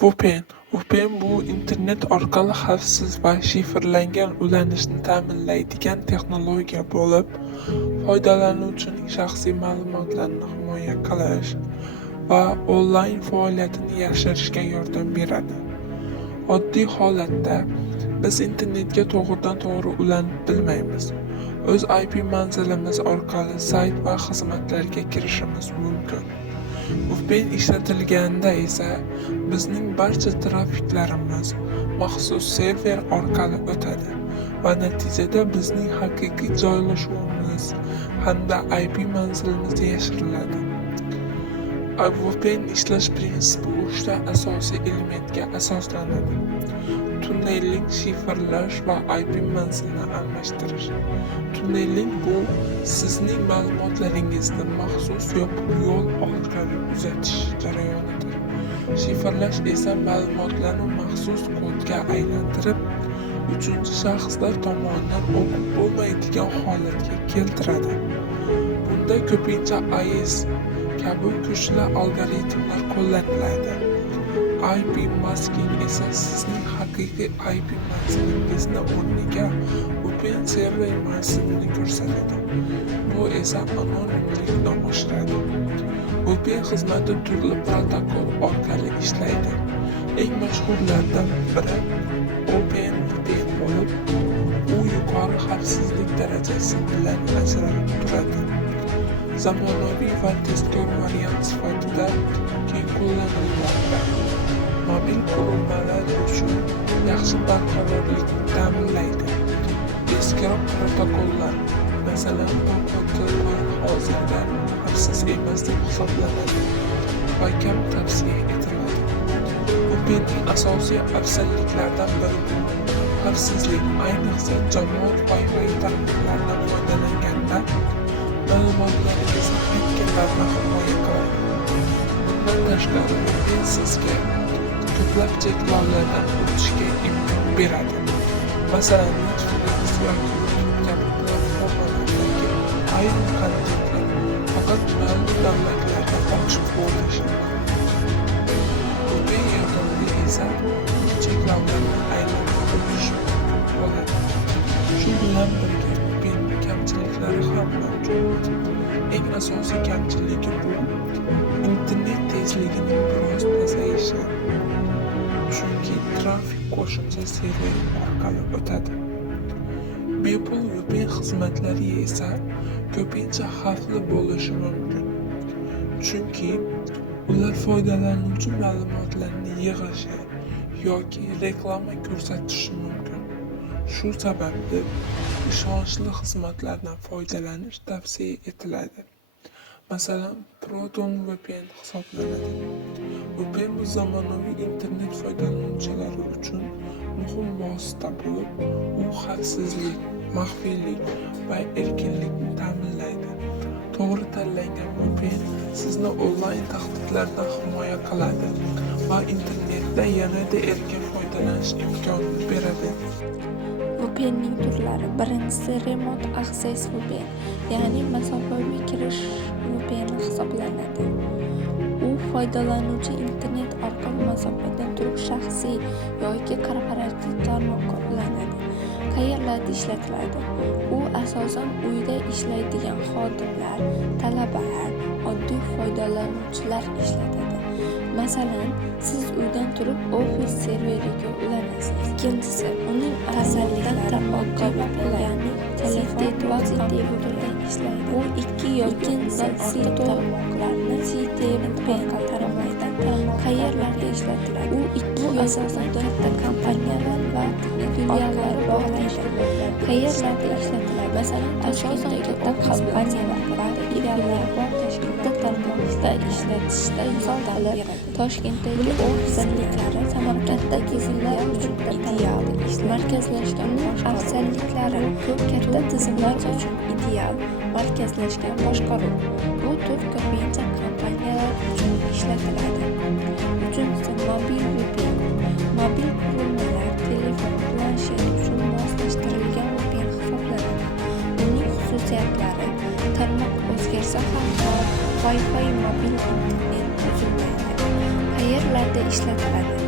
VPN bu internet orqali xavfsiz va shifrlangan ulanishni ta'minlaydigan texnologiya bo'lib, foydalanuvchining shaxsiy ma'lumotlarini himoya qilish va onlayn faoliyatini yashirishga yordam beradi. Oddiy holatda biz internetga to'g'ridan-to'g'ri ulanib bilmaymiz. O'z IP manzilimiz orqali sayt va xizmatlarga kirishimiz mumkin. VPN ishlatilganda esa bizning barcha trafiklarimiz maxsus server orqali o'tadi va natijada bizning haqiqiy joylashuvimiz hamda IP manzilimiz yashiriladi. VPN ishlash prinsipi 3 ta asosiy elementga asoslanadi. Tunneling, shifrlash va IP manzilni almashtirish. Tunneling bu sizning ma'lumotlaringizni maxsus yopiq yo'l orqali uzatish jarayonidir. Shifrlash esa ma'lumotlarni maxsus kodga aylantirib, uchinchi shaxslar tomonidan o'qib bo'lmaydigan holatga keltiradi. Bunda ko'pincha AES kabi kuchli algoritmlar qo'llaniladi. IP masking esa sizning haqiqiy IP manzilingizni o'rniga VPN server manzilini ko'rsatadi. Bu esa anonimlikni oshiradi. VPN xizmati turli protokol orqali ishlaydi. Eng mashhurlardan biri OpenVPN bo'lib, u yuqori xavfsizlik darajasi bilan ajralib turadi. Zamonaviy va tezkor variant sifatida keng qo'llanilmoqda. Mobil qurilmalar uchun yaxshi barqarorlikni ta'minlaydi. Eskiroq protokollar, masalan, hozirda xavfsiz emas deb hisoblanadi va kam tavsiya etiladi. VPNning asosiy afzalliklaridan biri bu xavfsizlik, ayniqsa jamoat Wi-Fi tarmoqlaridan foydalanganda ma'lumotlaringizni hakkerlardan himoya qiladi. Bundan tashqari, VPN sizga ko'plab cheklovlardan o'tishga imkon beradi. Masalan, Netflix yoki YouTube kabi platformalardagi ayrim kontentlar faqat ma'lum davlatlarda ochiq bo'lishi mumkin. VPN yordamida esa bu cheklovlarni aylanib o'tish mumkin bo'ladi. Shu bilan birga VPNning kamchiliklari ham mavjud. Eng asosiy kamchiligi bu internet tezligining biroz pasayishi. Chunki trafik qo'shimcha server orqali o'tadi. Bepul VPN xizmatlari esa ko'pincha xavfli bo'lishi mumkin. Chunki ular foydalanuvchi ma'lumotlarni yig'ishi yoki reklama ko'rsatishi mumkin. Shu sababli ishonchli xizmatlardan foydalanish tavsiya etiladi. Masalan, ProtonVPN hisoblanadi. VPN bu zamonaviy internet foydalanuvchilari uchun muhim vosita bo'lib, u xavfsizlik, maxfiylik va erkinlikni ta'minlaydi. To'g'ri tanlangan VPN sizni onlayn tahdidlardan himoya qiladi va internetda yanada erkin foydalanish imkonini beradi. VPNning turlari. Birinchisi Remote Access VPN, ya'ni masofaviy kirish VPN hisoblanadi. U foydalanuvchi internet orqali masofadan turib shaxsiy yoki korporativ tarmoqqa ulanadi. Qayerlarda ishlatiladi? U asosan uyda ishlaydigan xodimlar, talabalar, oddiy foydalanuvchilar ishlatadi. Masalan, siz uydan turib ofis serveriga ulanasiz. Ikkinchisi, uning afzalliklari oddiy va qulay, ya'ni telefon va kompyuterdan ishlaydi. Bu ikki yoki orqa tarmoqlarni CTVPN tarmog'idan qayerlarda ishlatiladi. U ikki asosan katta kompaniyalar va filiallar bog'laydi. Qayerlarda ishlatiladi? Masalan, Toshkentdagi katta kompaniyalar va filiallar bitta tarmoqda ishlatishda yordam beradi. Toshkentdagi afzalliklari Samarqanddagi filial uchun ideal, markazlashgan afzalliklari katta tizimlar uchun ideal, markazlashgan boshqaruv. Bu tur ko'pincha kompaniyalar uchun ishlatiladi. Uchinchisi, mobil VPN. Mobil qurilmalar, telefon, planshet uchun moslashtirilgan VPN hisoblanadi. Uning xususiyatlari: tarmoq o'zgarsa ham Wi-Fi mobil internet buzilmaydi. Qayerlarda ishlatiladi?